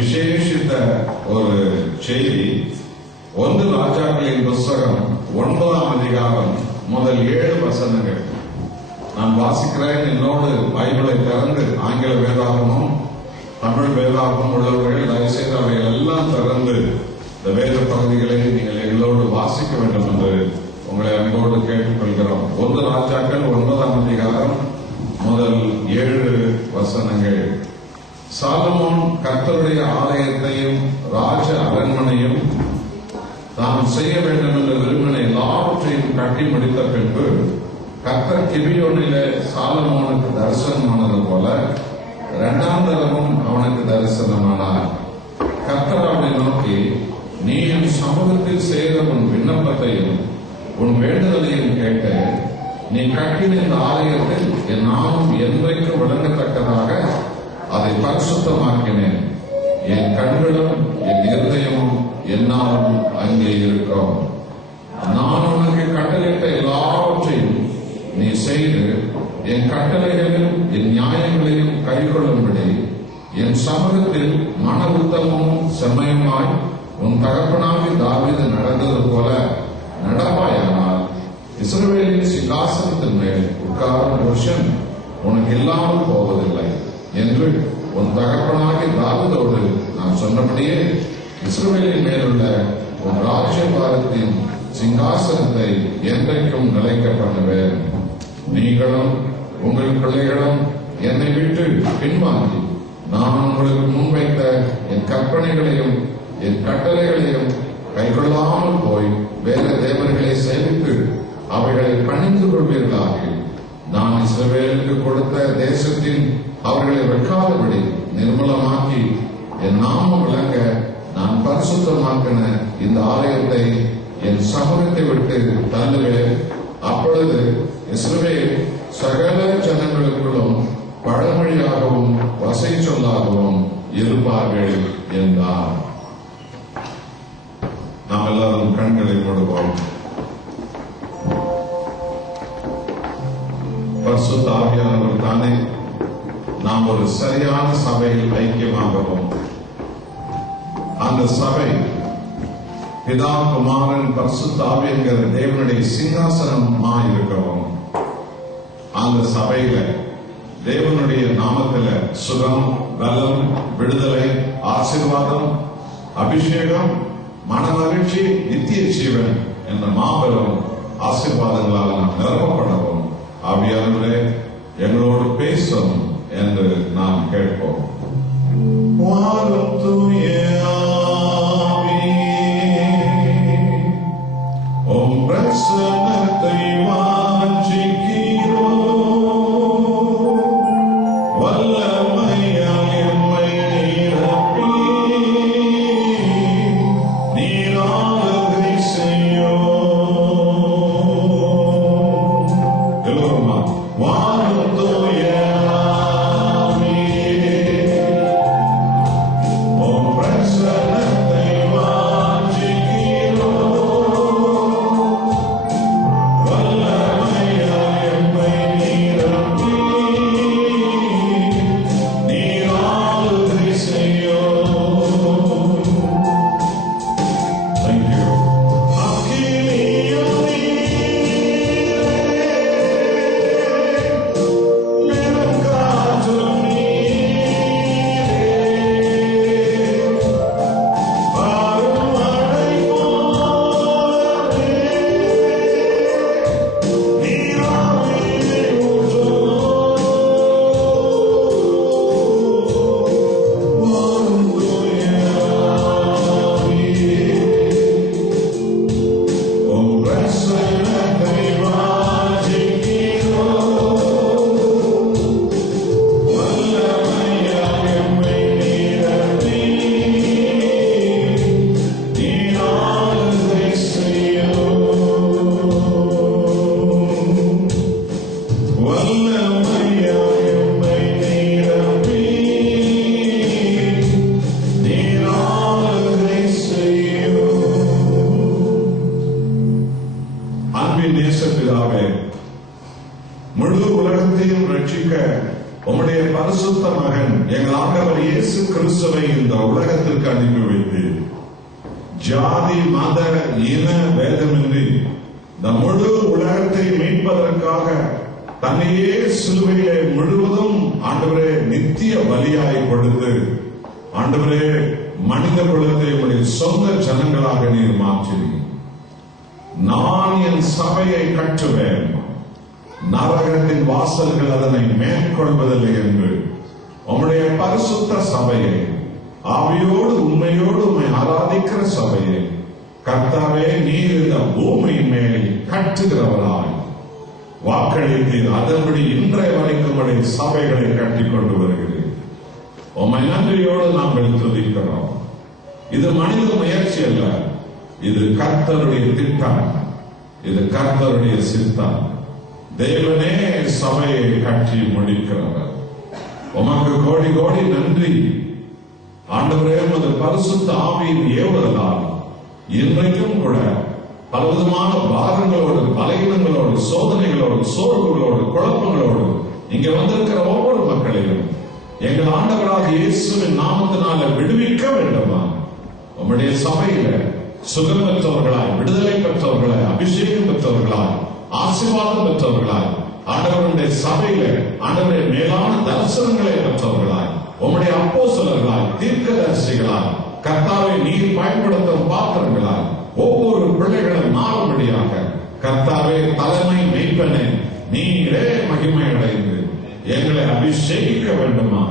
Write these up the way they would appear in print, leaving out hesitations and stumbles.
விசேஷித்த ஒரு செய்தி. 1 ராஜாக்களின் புஸ்தகம் 9ஆம் அதிகாரம் முதல் 7 வசனங்கள் நான் வாசிக்கிறேன். என்னோடு பைபிளை திறந்து ஆங்கில வேதாகமும் தமிழ் வேதாகமும் உள்ளவர்கள் தயவுசெய்து அவைகள் எல்லாம் திறந்து இந்த வேத பகுதிகளை நீங்கள் எங்களோடு வாசிக்க வேண்டும் என்று உங்களை அன்போடு கேட்டுக்கொள்கிறோம். 1 ராஜாக்கள் 9ஆம் அதிகாரம் முதல் 7 வசனங்கள். சாலமோன் கர்த்தருடைய ஆலயத்தையும் ராஜ அரண்மனையும் தாம் செய்ய வேண்டும் என்று விரும்பின எல்லாவற்றையும் கட்டி முடித்த பின்பு கர்த்தர் கிபியோனிலே சாலமோனுக்கு தரிசனமானது போல 2ஆம் தரமும் அவனுக்கு தரிசனமானார். கர்த்தர் அவனை நோக்கி, நீ என் சமூகத்தில் செய்த உன் விண்ணப்பத்தையும் உன் வேண்டுதலையும் கேட்டு நீ கட்டின இந்த ஆலயத்தில் என் நாமம் என்றைக்கு விளங்கத்தக்கதாக அதை பரிசுத்தமாக்கினேன். என் கண்களும் என் இருதயமும் என்னாலும் அங்கே இருக்கும். நான் உனக்கு கட்டளையிட்ட எல்லாவற்றையும் நீ செய்து என் கட்டளைகளையும் என் நியாயங்களையும் கைக்கொள்ளும்படி என் சமூகத்தில் மன உத்தமமும் செம்மையுமாய் உன் தகப்பனாகி தாவீது நடந்தது போல நடப்பாயானால் இஸ்ரவேலின் சிங்காசனத்தின் மேல் உட்காரும் புருஷன் உனக்கு இல்லாமல் போவதில்லை என்று உன் தகப்பனாகி தாவீதோடு நான் சொன்னபடியே இஸ்ரவேலின் மேலுள்ள உன் ராஜ்யபாரத்தின் சிங்காசனத்தை என்றைக்கும் நிலைக்க பண்ணுவேன். நீங்களும் உங்கள் பிள்ளைகளும் என்னை விட்டு பின்வாங்கி நான் உங்களுக்கு முன்வைத்த என் கற்பனைகளையும் என் கட்டளைகளையும் கைகொள்ளாமல் போய் வேற தேவர்களை சேவித்து அவைகளை பணிந்து கொள்வீர்களாக. நான் இஸ்ரவேலுக்கு கொடுத்த தேசத்தில் அவர்களை வைக்காதபடி நிர்மலமாக்கி என் நாமம் விளங்க நான் பரிசுத்தமாக்கின இந்த ஆலயத்தை என் சமூகத்தை விட்டு தள்ளுவேன். அப்பொழுது இஸ்ரவேல் சகல ஜனங்களுக்குள்ளும் பழமொழியாகவும் வசை சொல்லாகவும் இருப்பார்கள் என்றார். நாம் எல்லாரும் கண்களை மூடுவோம். பரிசுத்த ஆவியானவர் தானே நாம் ஒரு சரியான சபையில் ஐக்கியமாகவும் அந்த சபை பிதா குமாரன் பரிசுத்த ஆவி என்கிற தேவனுடைய சிங்காசனமாய் இருக்கவும் அந்த சபையில தேவனுடைய நாமத்தில சுகம், பலம், விடுதலை, ஆசீர்வாதம், அபிஷேகம், மனமகிழ்ச்சி, நித்திய ஜீவன் என்ற மாபெரும் ஆசீர்வாதங்களால் நாம் நிரப்பப்படவும் ஆவியானவரே எங்களோடு பேசும் என்று நாம் கேட்போம். உம் பிரசன்னத்தை வாஞ்சிக்கிறோம். வல்லமையால் எம்மை நிரப்பி நீர் ஆளுகை செய்யும். எல்லோருமா வாரும் தூய ஆவியே, உம் பிரசன்னத்தை வாஞ்சிக்கிறோம். வல்லமையால் எம்மை நிரப்பி நீர் ஆளுகை செய்யும். Thank you. அக்கினியும் நீரே, பெருங்காற்றும் நீரே, அருள்மழை போலே நீர் ஆவியை ஊற்றும். வாரும் தூய ஆவியே, உம் பிரசன்னத்தை வாஞ்சிக்கிறோம். வல்லமையால் எம்மை நிரப்பி நீர் ஆளுகை செய்யும். வல்லமையால் எம்மை நிரப்பி நீர் ஆளுகை செய்யும். அன்பின் நேசப்பிதாவே, முழு உலகத்தையும் ரட்சிக்க உம்முடைய பரிசுத்த மகன் எங்கள் ஆண்டவர் இயேசு கிறிஸ்துவை இந்த உலகத்திற்கு அனுப்பி வைத்து ஜாதி மத இன பேதமின்றி இந்த முழு உலகத்தை மீட்பதற்காக தன்னையே சிலுவையிலே முழுவதும் ஆண்டவரே நித்திய பலியாய் கொடுத்து ஆண்டவரே மனித குலத்தை உடைய சொந்த ஜனங்களாக நீர் மாற்றினீர். நான் என் சபையை கட்டுவேன், நரகத்தின் வாசல்கள் அதனை மேற்கொள்வதில்லை என்று உம்முடைய பரிசுத்த சபையை, ஆவியோடு உண்மையோடு உம்மை ஆராதிக்கிற சபையை கர்த்தாவே நீர் இந்த பூமியின் மேல் கட்டுகிறவராய் வாக்களித்தீர். அதன்படி இன்றைய வரைக்கும் உடைய சபைகளை கட்டிக் கொண்டு வருகிறேன். உம்மை நன்றியோடு நாங்கள் துதிக்கிறோம். இது மனித முயற்சி அல்ல, இது கர்த்தருடைய திட்டம், இது கர்த்தருடைய சித்தம். தேவனே சபையை கட்டி முடிக்கிறவர். உமக்கு கோடி கோடி நன்றி ஆண்டவரே. உமது பரிசுத்த ஆவியின் ஏவுதலால் இன்றைக்கும் கூட பலவிதமான பாரங்களோடு, பலவீனங்களோடு, சோதனைகளோடு, சோர்வுகளோடு, குழப்பங்களோடு இங்க வந்திருக்கிற ஒவ்வொரு மக்களையும் எங்கள் ஆண்டவராக இயேசுவின் நாமத்தினால விடுவிக்க வேண்டுமா? உம்முடைய சபையில சுகம் பெற்றவர்களாய், விடுதலை பெற்றவர்களாய், அபிஷேகம் பெற்றவர்களாய், ஆசீர்வாதம் பெற்றவர்களாய், ஆண்டவருடைய சபையில ஆண்டவருடைய மேலான தரிசனங்களை பெற்றவர்களாய், உம்முடைய அப்போஸ்தலர்களாய், தீர்க்கதரிசிகளாய், கர்த்தாவை நீர் பயன்படுத்தும் பாத்திரங்களாய் ஒவ்வொரு பிள்ளைகளும் மாறும்படியாக கர்த்தாவே தலைமை மெய்ப்பனே நீரே மகிமை அடைந்து எங்களை அபிஷேகிக்க வேண்டுமா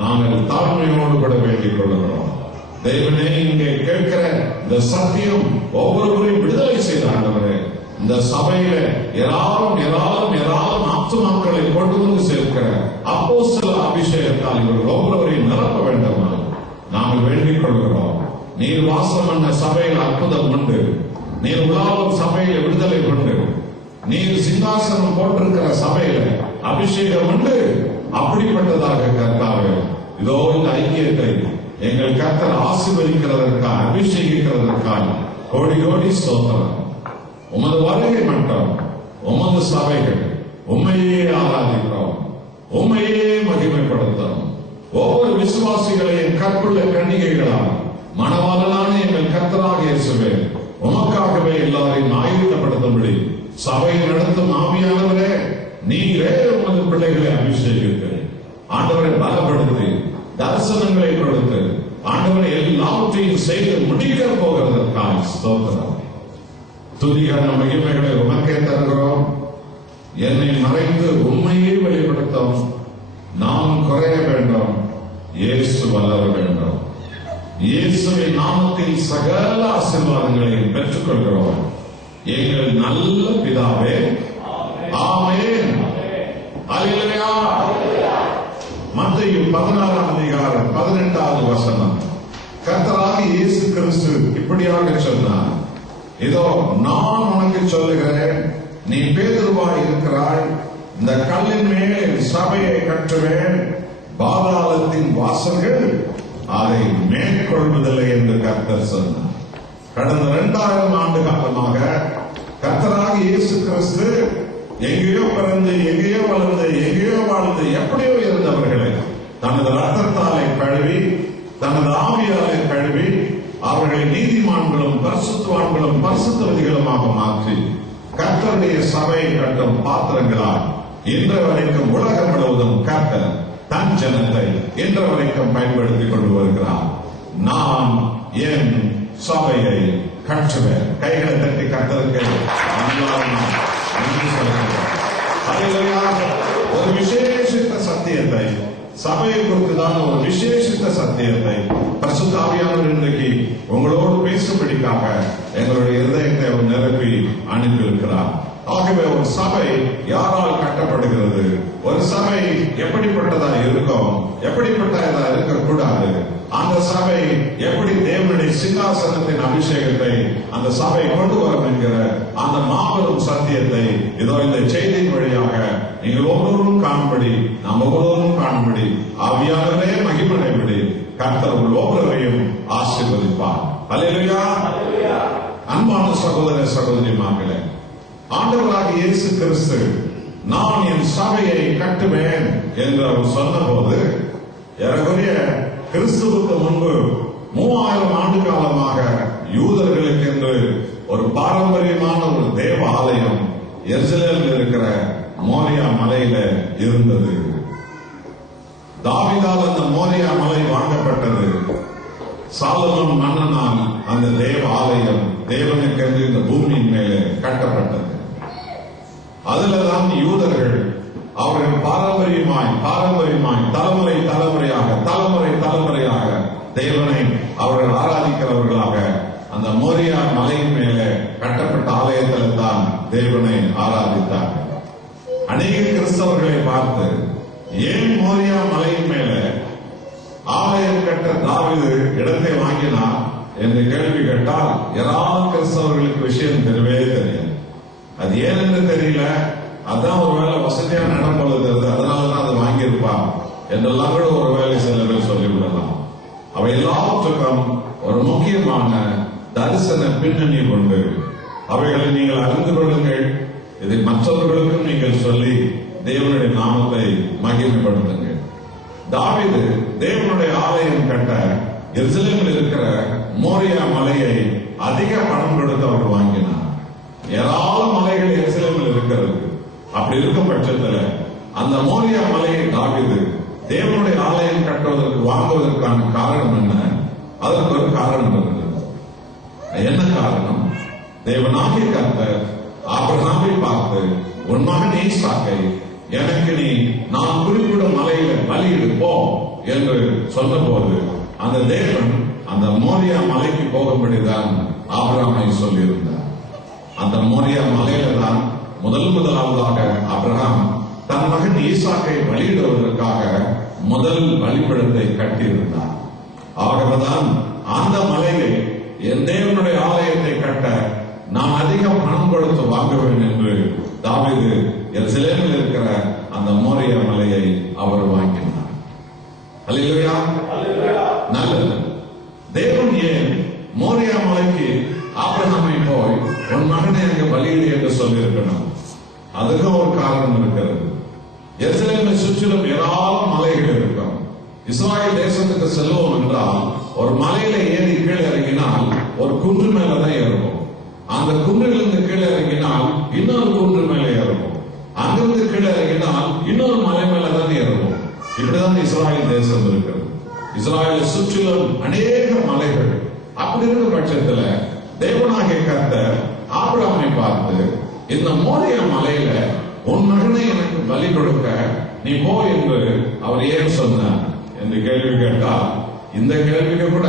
நாங்கள் தாழ்மையோடு கூட வேண்டிக் கொள்கிறோம். தேவனே, இங்கே கேட்கிற இந்த சத்தியம் ஒவ்வொருவரையும் விடுதலை செய்த ஆண்டவரே, இந்த சபையில ஏராளம் ஏராளம் ஏராளம் ஆத்துமாக்களை கொண்டு வந்து சேர்க்கிற அப்போஸ்தல அபிஷேகத்தால் இவர்கள் ஒவ்வொருவரையும் நிரப்ப வேண்டுமா நாங்கள் வேண்டிக் கொள்கிறோம். நீர் வாசம் பண்ண சபையில் அற்புதம் உண்டு, நீர் உலாவும் சபையில விடுதலை உண்டு, நீர் சிங்காசனம் போட்டிருக்கிற சபையில அபிஷேகம் உண்டு. அப்படிப்பட்டதாக கர்த்தாவே இதோ இந்த ஐக்கியத்தை எங்கள் கர்த்தர் ஆசீர்வதிக்கிறதற்காக, அபிஷேகிக்கிறதற்காக கோடி கோடி ஸ்தோத்திரம். உமது வருகை மட்டும் உமது சபைகள் உண்மையே ஆராதிக்கிறோம், உண்மையே மகிமைப்படுத்தும். ஒவ்வொரு விசுவாசிகளையும் கற்புள்ள கன்னிகைகளால் மணவாளனான எங்கள் கர்த்தராக இயேசுவே உமக்காகவே எல்லாரையும் ஆயுதப்படுத்தும்படி சபை நடத்தும் ஆவியானவரே நீரே உமது பிள்ளைகளை அபிஷேகித்து ஆண்டவரை பலப்படுத்தி தரிசனங்களை கொடுத்து ஆண்டவரை எல்லாவற்றையும் செய்து முடிக்க போகிறதற்காக ஸ்தோத்திரம். துதிகான மகிமைகளை உமக்கே தருகிறோம். என்னை மறைந்து உண்மையை வெளிப்படுத்தும். நாம் குறைய வேண்டும், இயேசு வளர வேண்டும். இயேசுவின் நாமத்தில் சகல ஆசீர்வாதங்களையும் பெற்றுக் கொள்கிறோம் எங்கள் நல்ல பிதாவே. ஆமென். அல்லேலூயா. மத்தேயு 16ஆம் அதிகாரம் 18வது வசனம். கர்த்தராகிய இயேசு கிறிஸ்து இப்படியாக சொன்னார், இதோ நான் உனக்கு சொல்லுகிறேன், நீ பேதுருவாய் இருக்கிறாய், இந்த கல்லின் மேல் சபையை கட்டுவேன், பாதாளத்தின் வாசல்கள் அதை மேற்கொள்வதில்லை என்று கர்த்தர் சொன்னார். கடந்த 2000 ஆண்டு காலமாக கர்த்தராகிய இயேசு கிறிஸ்து எங்கேயோ பிறந்து, எங்கேயோ வளர்ந்து, எங்கேயோ வாழ்ந்து, எப்படியோ இருந்தவர்களை தனது ரத்தத்தாலே கழுவி, தனது ஆவியாலே கழுவி, அவர்களை நீதிமான்களும் பரிசுத்தவான்களும் பரிசுத்தவதிகளுமாக மாற்றி கர்த்தருடைய சபையை கட்டும் பாத்திரங்களால் இன்று வரைக்கும் உலகம் முழுவதும் கர்த்தர் தன் ஜனத்தை இன்று வரைக்கும் பயன்படுத்திக் கொண்டு வருகிறார். நான் என் சபையை கட்டுவேன். கைகளை தட்டி கர்த்தருக்கு ஒரு விசேஷித்த சத்தியத்தை, சபையை குறித்துதான் ஒரு விசேஷித்த சத்தியத்தை பரிசுத்த ஆவியானவர் இன்றைக்கு உங்களோடு பேசும்படிக்காக எங்களுடைய இருதயத்தை அவர் நிரப்பி அனுப்பியிருக்கிறார். ஆகவே ஒரு சபை யாரால் கட்டப்படுகிறது, ஒரு சபை எப்படிப்பட்டதா இருக்கும், எப்படிப்பட்டதா இருக்கக்கூடாது, அந்த சபை எப்படி தேவனுடைய சிங்காசனத்தின் அபிஷேகத்தை அந்த சபை கொண்டு வரும் என்கிற அந்த மாபெரும் சத்தியத்தை இதோ இந்த செய்தியின் வழியாக நீங்கள் ஒவ்வொருவரும் காணும்படி, நாம் ஒவ்வொருவரும் காணும்படி, ஆவியானவரே மகிமைப்படி கர்த்தர் ஒவ்வொருவரையும் ஆசீர்வதிப்பார். அல்லேலூயா. அன்பான சகோதர சகோதரிமார்களே, ஆண்டவராகிய இயேசு கிறிஸ்து நான் என் சபையை கட்டுவேன் என்று அவர் சொன்னபோது, ஏறக்குறைய கிறிஸ்துவுக்கு முன்பு 3000 ஆண்டு காலமாக யூதர்களுக்கு என்று ஒரு பாரம்பரியமான ஒரு தேவ ஆலயம் எருசலேமில் இருக்கிற மோரியா மலையில இருந்தது. தாவீதால் அந்த மோரியா மலை வாங்கப்பட்டது. சாலமோன் மன்னனால் அந்த தேவ ஆலயம் தேவனுக்கென்று இந்த பூமியின் மேலே கட்டப்பட்டது. அதுலதான் யூதர்கள் அவர்கள் பாரம்பரியமாய் தலைமுறையாக தேவனை அவர்கள் ஆராதிக்கிறவர்களாக அந்த மோரியா மலையின் மேலே கட்டப்பட்ட ஆலயத்தில் தான் தேவனை ஆராதித்தார்கள். அநேக கிறிஸ்தவர்களை பார்த்து, ஏன் மோரியா மலையின் மேலே ஆலயம் கட்ட தாவீது இடத்தை வாங்கினார் என்று கேள்வி கேட்டால் ஏராளமான கிறிஸ்தவர்களுக்கு விஷயம் தெரியவே தெரியாது. அது ஏன் என்று தெரியல, அதான் ஒருவேளை வசதியான இடம் போல தெரியுது, அதனாலதான் அது வாங்கியிருப்பார் என்றெல்லாம் கூட ஒருவேளை சில பேர் சொல்லிவிடலாம். அவை எல்லாவற்றுக்கும் ஒரு முக்கியமான தரிசன பின்னணி கொண்டு அவைகளை நீங்கள் அறிந்து கொள்ளுங்கள். இதை மற்றவர்களுக்கும் நீங்கள் சொல்லி தேவனுடைய நாமத்தை மகிமைப்படுத்துங்கள். தாவீது தேவனுடைய ஆலயம் கட்ட எருசலேமில் இருக்கிற மோரியா மலையை அதிக பணம் கொடுத்து அவர் வாங்கினார். ஏராள மலைகள் எருசலேமில் இருக்கிறது. அப்படி இருக்கும் பட்சத்தில் அந்த மோரியா மலையை தாவீது தேவனுடைய ஆலயம் கட்டுவதற்கு வாங்குவதற்கான காரணம் என்ன? அதற்கு ஒரு காரணம் இருந்தது. என்ன காரணம்? தேவனாகிய கர்த்தர் ஆபிரகாமை பார்த்து, உன் மகன் ஈசாக்கை எனக்கு நான் குறிப்பிடும் மலையில பலியிடு போ என்று சொன்னபோது அந்த தேவன் அந்த மோரியா மலைக்கு போகும்படிதான் ஆபிரகாமை சொல்லியிருந்தார். அந்த மோரியா மலையில தான் முதலாவதாக ஆபிரகாம் தன் மகன் ஈசாக்கை பலியிடுவதற்காக முதல் பலிபீடத்தை கட்டியிருந்தார். ஆகவேதான் அந்த மலையை என் தேவனுடைய ஆலயத்தை கட்ட நான் அதிகம் பணம் கொடுத்து வாங்குவேன் என்று தாவீது எருசலேமில் இருக்கிற அந்த மோரியா மலையை அவர் வாங்கினார். அல்லேலூயா. நல்லது. தேவன் ஏன் மோரியா மலைக்கு ஆபிரகாமை போய் உன் மகனை அங்கு பலியிடு என்று சொல்லியிருக்கணும்? அதுக்கும் ஒரு காரணம் இருக்கிறது. எருசலேமை சுற்றிலும் ஏராளமான மலைகள் இருக்கும். இஸ்ராயல் தேசத்துக்கு செல்வோம் என்றால் ஒரு மலையில ஏறி கீழே இறங்கினால் ஒரு குன்று மேலதான் ஏறுவோம். அந்த குன்றிலிருந்து கீழே இறங்கினால் இன்னொரு குன்று மேலே ஏறுவோம். அங்கிருந்து கீழே இறங்கினால் இன்னொரு மலை மேலதான் ஏறுவோம். இப்படிதான் இஸ்ராயல் தேசம் இருக்கிறது. இஸ்ராயலை சுற்றிலும் அநேக மலைகள். அப்படி இருக்கிற பட்சத்துல தேவனாகிய கர்த்தர் ஆபிரகாமை பார்த்து, இந்த மோரியா மலையில உன் மகனை எனக்கு பலி கொடுக்க நீ போ என்று அவர் ஏன் சொன்னார் என்று கேள்வி கேட்டால், இந்த கேள்விக்கு கூட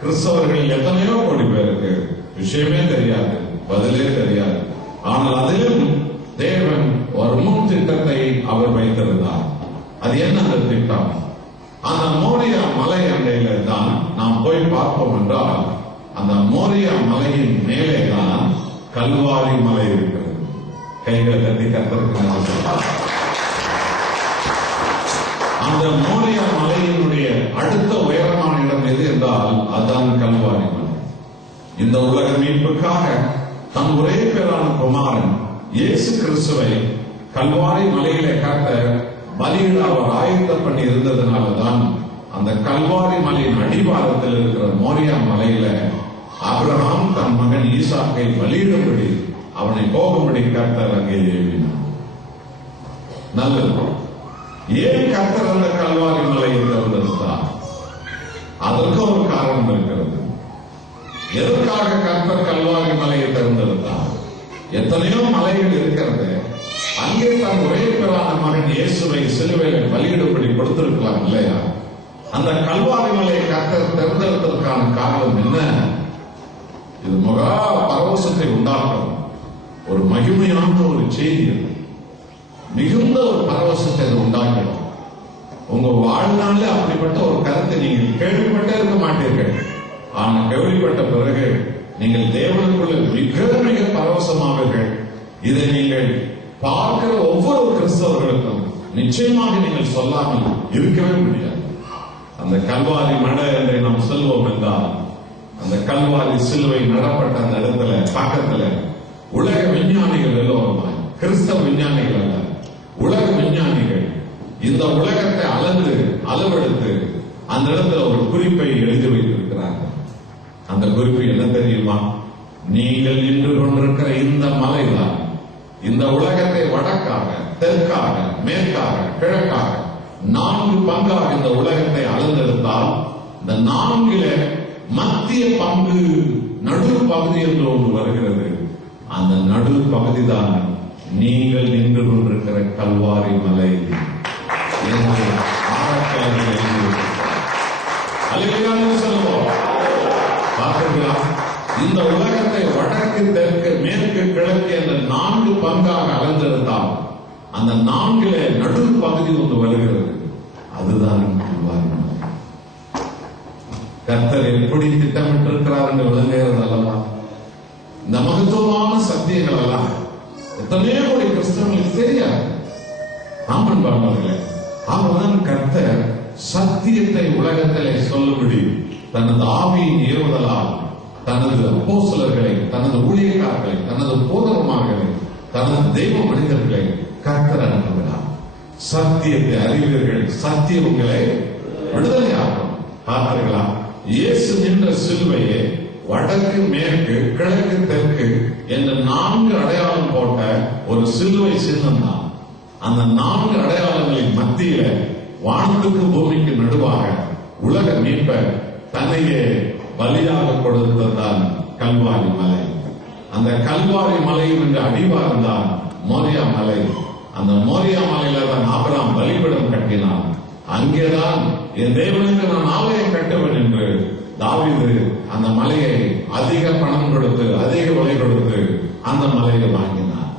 கிறிஸ்தவர்கள் எத்தனையோ கோடி பேருக்கு விஷயமே தெரியாது, பதிலே தெரியாது. ஆனால் அதிலும் தேவன் ஒரு முன் திட்டத்தை அவர் வைத்திருந்தார். அது என்ன அந்த திட்டம்? அந்த மோரியா மலை அண்டையில தான் நாம் போய் பார்ப்போம் என்றால், அந்த மோரியா மலையின் மேலே தான் கல்வாரி மலை இருக்கிறது. கைகளை தட்டி கர்த்தருக்கு. அந்த மோரியா மலையினுடைய அடுத்த உயரமான இடம் எது என்றால் அதுதான் கல்வாரி மலை. இந்த உலக மீட்புக்காக தன் ஒரே பேரான குமாரன் இயேசு கிறிஸ்துவை கல்வாரி மலையிலே கட்ட பலியிட அவர் ஆயத்தம் பண்ணி இருந்ததுனாலதான் அந்த கல்வாரி மலையின் அடிவாரத்தில் இருக்கிற மோரியா மலையில ஆபிரகாம் தன் மகன் ஈசாக்கை பலியிடும்படி அவனை போகும்படி கர்த்தர் அங்கே ஏவினார். நல்லது. ஏன் கர்த்தர் அந்த கல்வாரி மலையை தேர்ந்தெடுத்தார்? அதற்கு ஒரு காரணம் இருக்கிறது. எதற்காக கர்த்தர் கல்வாரி மலையை தேர்ந்தெடுத்தார்? எத்தனையோ மலைகள் இருக்கிறது. அங்கே தன் ஒரே பேரான மகன் இயேசுவை சிலுவையில பலியிடும்படி கொடுத்திருக்கலாம் இல்லையா? அந்த கல்வாரி மலையை கர்த்தர் தேர்ந்தெடுத்ததற்கான காரணம் என்ன? இது மகா பரவசத்தை உண்டாக்கும் ஒரு மகிமையான ஒரு செய்தி. மிகுந்த ஒரு பரவசத்தை உண்டாக்கிடும். உங்க வாழ்நாள்ல அப்படிப்பட்ட ஒரு கருத்தை நீங்கள் கேள்விப்பட்டே இருக்க மாட்டீர்கள். ஆனா கேள்விப்பட்ட பிறகு நீங்கள் தேவனுக்குள்ள மிக மிக பரவசமாவீர்கள். இதை நீங்கள் பார்க்கிற ஒவ்வொரு கிறிஸ்தவர்களுக்கும் நிச்சயமாக நீங்கள் சொல்லாமல் இருக்கவே முடியாது. அந்த கல்வாரி மலை என்று நாம் சொல்வோம் என்றால், அந்த கல்வாரி சிலுவை நடப்பட்ட அந்த இடத்துல பக்கத்துல உலக விஞ்ஞானிகள் எல்லோருமாய், கிறிஸ்தவ விஞ்ஞானிகள் அல்ல, உலக விஞ்ஞானிகள் இந்த இந்த உலகத்தை அளந்து அளவெடுத்து அந்த இடத்துல ஒரு குறிப்பை எழுதி வைத்திருக்கிறார்கள். அந்த குறிப்பு என்ன தெரியுமா? நீங்கள் நின்று கொண்டிருக்கிற இந்த மலைதான் இந்த உலகத்தை வடக்காக, தெற்காக, மேற்காக, கிழக்காக 4 பங்காக இந்த உலகத்தை அளந்தெடுத்தால் இந்த 4 மத்திய பங்கு நடு பகுதி என்று ஒன்று வருகிறது. அந்த நடு பகுதி தான் நீங்கள் நின்று கொண்டிருக்கிற கல்வாரி மலை என்று ஆராய்ச்சியாளர்கள் எழுதியிருக்கிறார்கள். சொல்லுவோம், பார்த்தீர்களா? இந்த உலகத்தை வடக்கு, தெற்கு, மேற்கு, கிழக்கு என்ற 4 பங்காக அளந்தெடுத்தால் அந்த 4 நடு பகுதி ஒன்று வருகிறது. அதுதான் கல்வாரி மலை. கர்த்தர் எப்படி திட்டமிட்டிருக்கிறார் என்று விளங்குகிறது அல்லவா? இந்த மகத்துவமான சத்தியங்கள் எல்லாம் எத்தனையோ கோடி கிறிஸ்தவர்களுக்கு தெரியாது. ஆமன் பாருங்களே, அவர்தான் கர்த்தர் சத்தியத்தை உலகத்திலே சொல்லும்படி தனது ஆவியின் ஏவுதலால் தனது அப்போஸ்தலர்களை, தனது ஊழியக்காரர்களை, தனது போதகமார்களை, தனது தெய்வ மனிதர்களை கர்த்தர் அனுப்புகிறார். சத்தியத்தை அறிவீர்கள், சத்தியம் உங்களை விடுதலையாகும். பார்த்தீர்களா? இயேசு நின்ற சிலுவையே வடக்கு, மேற்கு, கிழக்கு, தெற்கு என்ற 4 அடையாளம் போட்ட ஒரு சிலுவை சின்னம் தான். அந்த 4 அடையாளங்களின் மத்தியில வானத்துக்கு பூமிக்கு நடுவாக உலக மீட்பர் தன்னையே பலியாக கொடுத்ததுதான் கல்வாரி மலை. அந்த கல்வாரி மலையும் என்ற அடிவாரம் தான் மோரியா மலை. அந்த மோரியா மலையில தான் ஆபிரகாம் பலிபீடம் கட்டினான். அங்கேதான் என் தேவனுக்கு நான் ஆலயம் கட்டுவேன் என்று தாவீது அந்த மலையை அதிக பணம் கொடுத்து, அதிக விலை கொடுத்து அந்த மலையை வாங்கினார்.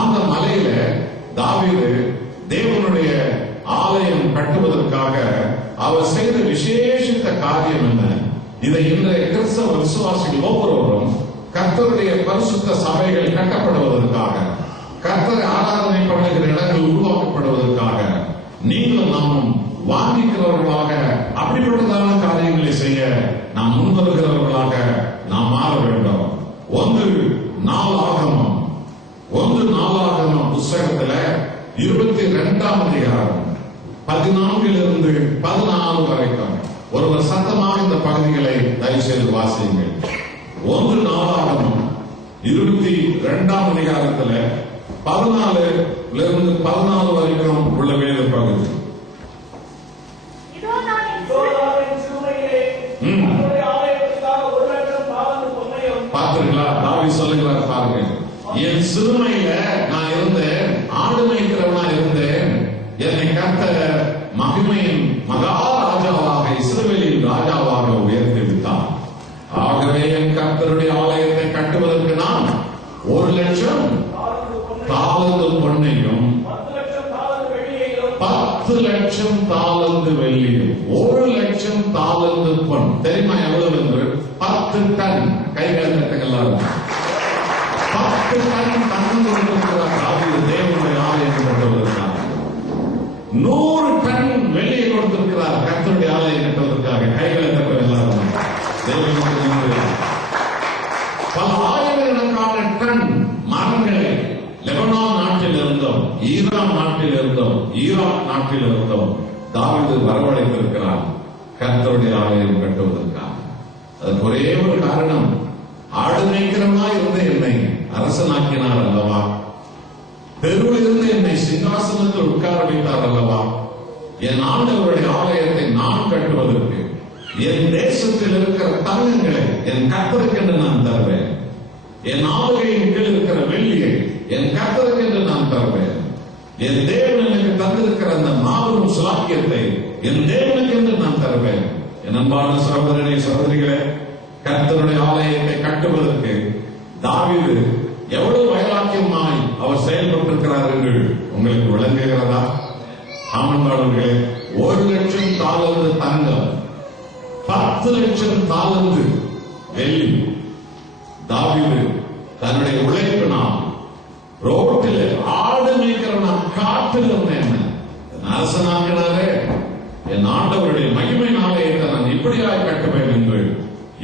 அந்த மலையில தாவீது தேவனுடைய ஆலயம் கட்டுவதற்காக அவர் செய்த விசேஷித்த காரியம் என்ன? இதை இன்றைய கிறிஸ்தவ விசுவாசிகள் ஒவ்வொருவரும் கர்த்தருடைய பரிசுத்த சபைகள் கட்டப்படுவதற்காக, கர்த்தரை ஆராதனை பண்ணுகிற இடங்கள் உருவாக்கப்படுவதற்காக நீங்களும் நாமும் வாங்கிக்கிறவர்களாக அப்படிப்பட்டதான காரியங்களை செய்ய நாம் முன்வருகிறவர்களாக நாம் மாற வேண்டும். 1 நாளாகமம் புஸ்தகத்துல 22ஆம் அதிகாரம் 14 14 வரைக்கும் ஒருவர் சத்தமாக இந்த பகுதிகளை தயவு செய்து வாசியுங்கள். 1 நாளாகமம் 22ஆம் அதிகாரத்துல 14 வரைக்கும் உள்ள வேத பகுதி. பார்த்தீங்களா? தாவீது சொல்லுகிறார் பாருங்க, என் சிறுமையில நான் இருந்தேன், ஆடு மேய்க்கிறவனா இருந்தேன். என்னை கர்த்தர் மகிமையின் மகாராஜாவாக, இஸ்ரவேலின் ராஜாவாக உயர்த்தி விட்டார். ஆகவே என் கர்த்தருடைய ஆலயத்தை கட்டுவதற்கு நான் 1,00,000 தாலந்து பொன்னையும் 10,00,000 தாலந்து வெள்ளியும் 1,00,000 தாலந்து பொன். தெரியுமா எவ்வளவு என்று? 10 டன். கைகள் தட்டுங்கள். 10 டன் தங்கம் கொடுத்திருக்கிறார் தாவீது தேவனுடைய ஆலயம் கட்டுவதற்காக. 100 டன் வெள்ளியை கொடுத்திருக்கிறார் கர்த்தருடைய ஆலயம் கட்டுவதற்காக. கைகளை தட்டுங்கள் எல்லாரும். தேவனுடைய பல ஆயிரக்கணக்கான டன் மரங்களை லெபனான் நாட்டில் இருந்தோம், ஈரான் நாட்டில் இருந்தோம், ஈராக் நாட்டில் இருந்தோம் தாவீது வரவழைத்திருக்கிறார் கர்த்தருடைய ஆலயம் கட்டுவதற்காக. அதுக்கு ஒரே ஒரு காரணம், ஆடு மேய்க்கிறவனா இருந்த என்னை அரசனாக்கினார் அல்லவா, தெருவில் இருந்து என்னை சிங்காசனத்தில் உட்கார வைத்தார் அல்லவா, என் ஆண்டவருடைய ஆலயத்தை நான் கட்டுவதற்கு என் தேசத்தில் இருக்கிற தங்கங்களை என் கர்த்தருக்கு நான் தருவேன். என் ஆளுகையின் கீழ் இருக்கிற வெள்ளியை என் கர்த்தருக்கு என்று நான் தருவேன். என் தேவன் எனக்கு தந்திருக்கிற அந்த மாபெரும் சுலாக்கியத்தை என் தேவனுக்கு என்று நான் தருவேன். என் அன்பான சகோதரனே, சகோதரிகளே, கர்த்தருடைய ஆலயத்தை கட்டுவதற்கு தாவீது எவ்வளவு வைராக்கியமாய் அவர் செயல்பட்டிருக்கிறார் என்று உங்களுக்கு விளங்குகிறதா? ஆமன்பாளர்களே, 1,00,000 தாலந்து தங்கம், 10,00,000 தாலந்து வெள்ளி தாவீது தன்னுடைய உழைப்பினால் ரோட்டில் ஆடு மேய்க்கிறவனா காட்டில் இருந்தேன் அரசனாகினாரே, என் ஆண்டவருடைய மகிமை ஆலயத்தை நான் இப்படியாய் கட்டுவேன் என்று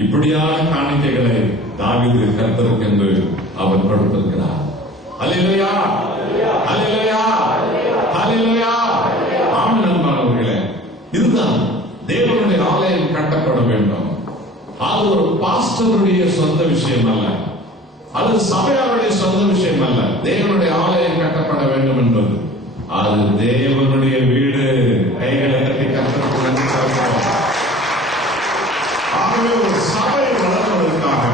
இப்படியான காணிக்கைகளை தாவீது கர்த்தருக்கு என்று அவர் கொடுத்திருக்கிறார். அல்லேலூயா, அல்லேலூயா, அல்லேலூயா. தேவனுடைய ஆலயம் கட்டப்பட வேண்டும். அது ஒரு பாஸ்டருடைய சொந்த விஷயம் அல்ல, அது சபையாருடைய சொந்த விஷயம் அல்ல. தேவனுடைய ஆலயம் கட்டப்பட வேண்டும் என்பது அது தேவனுடைய வீடு. கைகளை கட்டி கட்டப்பட. ஆகவே ஒரு சபை வளர்வதற்காக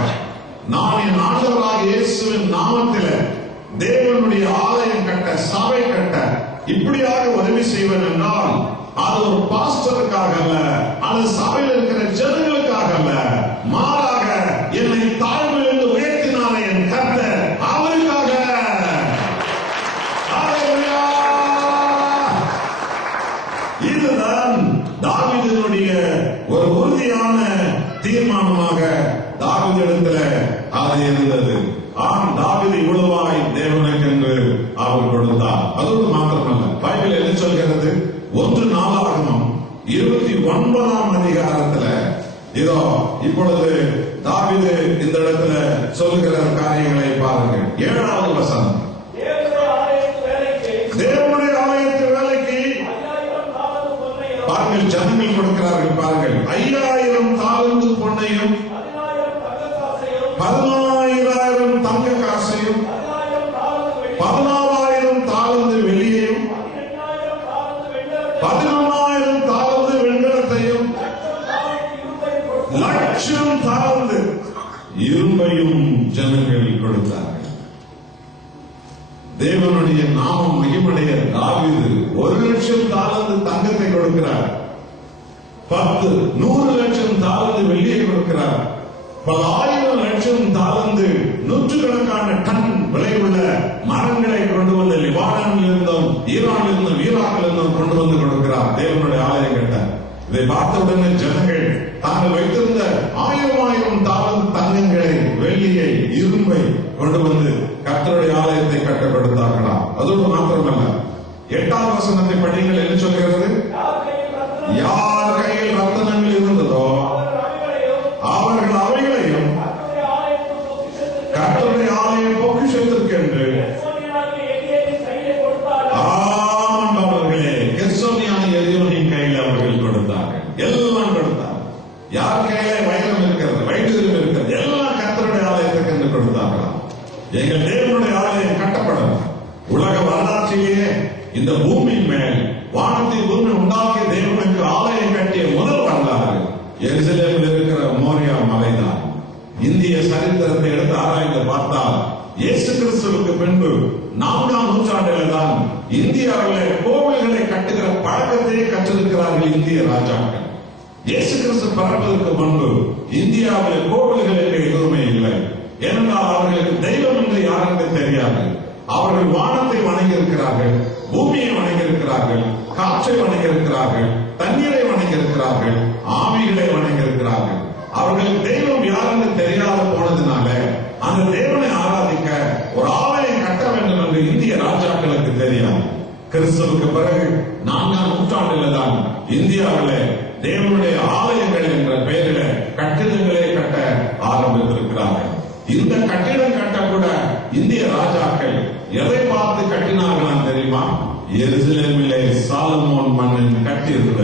நான் என் ஆண்டவராக இயேசுவின் நாமத்தில் தேவனுடைய ஆலயம் கட்ட, சபை கட்ட இப்படியாக உதவி செய்வேன் என்றால் அது ஒரு பாஸ்டருக்காக அல்ல, அது சபையில் இருக்கிற ஜனங்களுக்காக அல்ல, மாறாக என்னை தாழ்மையிலிருந்து உயர்த்தினாலே என் கர்த்தர் அவருக்காக. ஹல்லேலூயா! இதுதான் தாவீதினுடைய ஒரு உறுதியான தீர்மானமாக தாவீதிடத்தில் அது இருந்தது. ஆம், தாவீது இவ்வளவாய் தேவனுக்கு என்று அவர் கொடுத்தார். அதோடு மாத்திரமல்ல, பைபிள் என்ன சொல்கிறது? 1 நாளாகமம் 29ஆம் அதிகாரத்துல இதோ இப்பொழுது தாவீது இந்த இடத்துல சொல்லுகிற காரியங்களை பாருங்கள். 7வது வசனம். தேவனுடைய ஆலயத்து வேலைக்கு பாருங்கள், ஜனங்கள் கொடுக்கிறார்கள். பாருங்கள், 5000 தாலந்து பொன்னையும் 14000 தங்க காசையும் 14000 தாலந்து வெள்ளியையும் 11000 தாலந்து வெண்கலத்தையும் 1,00,000 தாலந்து இரும்பையும் ஜனங்கள் கொடுத்தார்கள். தேவனுடைய நாமம் மகிமடைய தாவீது 1,00,000 தாலந்து தங்கத்தை கொடுக்கிறார், 100 லட்சம் தாலந்து வெள்ளியை கொடுக்கிறார், பல ஆயிரம் லட்சம் தாலந்து நூற்றுக்கணக்கான டன் விலையுள்ள மரங்களை கொண்டு வந்து லிபானானில் இருந்தும் ஈரானில் இருந்தும் ஈராக்கில் இருந்தும் கொண்டு வந்து கொடுக்கிறார் தேவனுடைய ஆலயம் கட்ட. இதை பார்த்தவுடனே ஜனங்கள் தாங்கள் வைத்திருந்த 1000 தாலந்து தங்கங்களை, வெள்ளியை, இரும்பை கொண்டு வந்து கர்த்தருடைய ஆலயத்தை கட்ட கொடுத்தார்களாம். அதோடு மாத்திரமல்ல, 8ஆம் வசனத்தை படிங்கள். என்ன சொல்கிறது? யார் கையில் ரத்தனங்கள் இருந்ததோ அவர்கள் அவைகளையும் கர்த்தருடைய ஆலய பொக்கிஷத்திற்கு என்று அவர்களே கெர்சோனியான எதியோனின் கையில் அவர்கள் கொடுத்தார்கள். எல்லாம் கொடுத்தார்கள். யார் கையில வைரம் இருக்கிறது, வைடூரியம் இருக்கிறது, எல்லாம் கர்த்தருடைய ஆலயத்துக்கு என்று கொடுத்தார்களாம். எங்கள் தேவனுடைய ஆலயம் கட்டப்படும். உலக வரலாற்றிலேயே இந்த பூமியின் மேல் வானத்தை பூமி உண்டாக்கிய தேவனுக்கு ஆலயம் கட்டிய முதல் வரலாறு எருசலேமில் இருக்கிற மோரியா மலைதான். இந்திய சரித்திரத்தை எடுத்து ஆராய்ந்து பார்த்தால் இயேசு கிறிஸ்துவுக்கு பின்பு 4ஆம் நூற்றாண்டில் தான் இந்தியாவில் கோவில்களை கட்டுகிற பழக்கத்தையே கற்றிருக்கிறார்கள் இந்திய ராஜாக்கள். இயேசு கிறிஸ்து பிறப்பதற்கு முன்பு இந்தியாவில் கோவில்களுக்கு எதுவுமே இல்லை. ஏனென்றால் அவர்களுக்கு தெய்வம் என்று யாருக்கு தெரியாது. அவர்கள் வானத்தை வணங்கி இருக்கிறார்கள், பூமியை வணங்கி இருக்கிறார்கள், காற்றை வணங்கி இருக்கிறார்கள், தண்ணீரை வணங்கி இருக்கிறார்கள், ஆவிகளை வணங்கி இருக்கிறார்கள். அவர்களுக்கு தெய்வம் யாருன்னு தெரியாத போனதுனால அந்த தேவனை ஆராதிக்க ஒரு ஆலயம் கட்ட வேண்டும் என்று இந்திய ராஜாக்களுக்கு தெரியாது. கிறிஸ்துவுக்கு பிறகு 4ஆம் நூற்றாண்டில் தான் இந்தியாவில் தேவனுடைய ஆலயங்கள் என்ற பெயரில் கட்டிடங்களே கட்ட ஆரம்பித்திருக்கிறார்கள். இந்த கட்டிடம் கட்டக்கூட இந்திய ராஜாக்கள் எதை பார்த்து கட்டினார்களாம் தெரியுமா? எருசலேமிலே சாலமோன் மன்னன் கட்டியிருந்த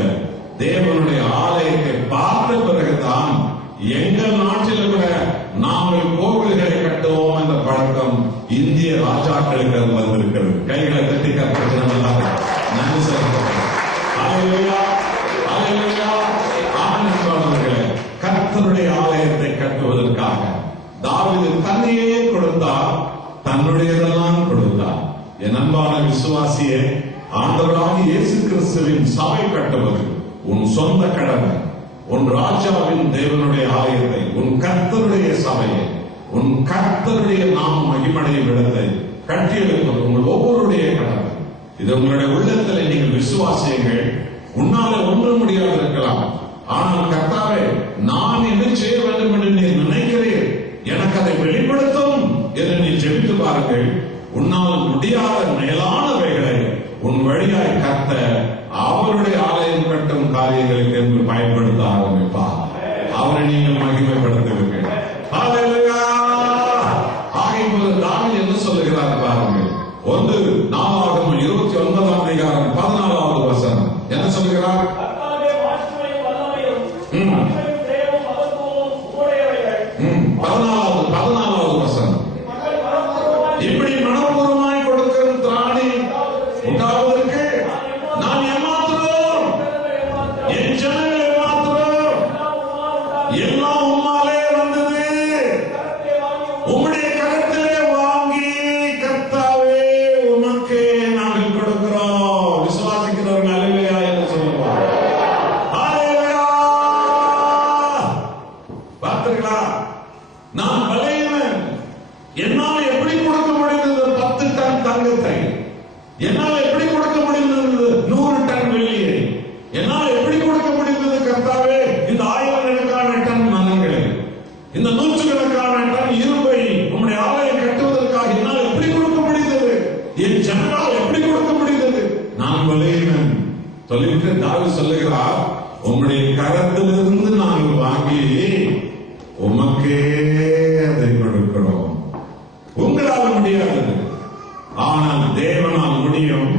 தேவனுடைய ஆலயத்தை பார்த்த பிறகுதான் எங்கள் நாட்டில் கூட நாங்கள் கோவில்களை கட்டுவோம் என்ற பழக்கம் இந்திய ராஜாக்களுக்கு அது வந்திருக்கிறது. கைகளை கட்டி கட்டுறதுனால நன்றி சொல்கிறேன். கர்த்தருடைய ஆலயத்தை கட்டுவதற்காக தாவீது தன்னையே கொடுத்தார், தன்னுடையதெல்லாம் கொடுத்தார். என் அன்பான விசுவாசியே, ஆண்டவராக இயேசு கிறிஸ்துவின் சபை கட்டுவது உன் சொந்த கடமை. உன் ராஜாவின் தேவனுடைய ஆலயத்தை, உன் கர்த்தருடைய சபையை, உன் கர்த்தருடைய நாம மகிமடையும் இடத்தை கட்டியெழுப்பது உங்கள் ஒவ்வொருடைய கடமை. இது உங்களுடைய உள்ளத்தில் நீங்கள் விசுவாசியுங்கள். உன்னால ஒன்றும் முடியாது இருக்கலாம், ஆனால் கர்த்தாவே நான் என்ன செய்ய வேண்டும் என்று நீ நினைக்கிறீர், எனக்கு அதை வெளிப்படுத்தும் என்று நீ ஜெபித்து பாருங்கள். உன்னால் முடியாத மேலானவைகளை உன் வழியாய் கர்த்த அவருடைய ஆலயம் கட்டும் காரியங்களுக்கு என்று பயன்படுத்த ஆரம்பிப்பார். அவரை நீங்கள் மகிமைப்படுத்துவீர்கள். ஹல்லேலூயா! ஆகையால் தாவீது என்ன சொல்லுகிறார் பாருங்கள். 1 நாளாகமம் 29ஆம் அதிகாரம் 14வது வசனம் என்ன சொல்லுகிறார்? என்னால எப்படி கொடுக்க முடிந்தது 100 டன் வெள்ளியை? என்னால் எப்படி கொடுக்க முடிந்தது கர்த்தாவே இந்த ஆயிரக்கணக்கான டன் மரங்களை, இந்த நூற்றுக்கணக்கான டன் இரும்பை உம்முடைய ஆலயம் கட்டுவதற்காக என்னால் எப்படி கொடுக்க முடிந்தது? என் ஜனங்களால் எப்படி கொடுக்க முடிந்தது? நான் விளையினன் சொல்லிவிட்டு தாவீது சொல்லுகிறார், உம்முடைய கரத்திலிருந்து நாங்கள் வாங்கி உமக்கே அதை கொடுக்கிறோம். உங்களால் முடியாது, ஆனால் தேவனால் முடியும்.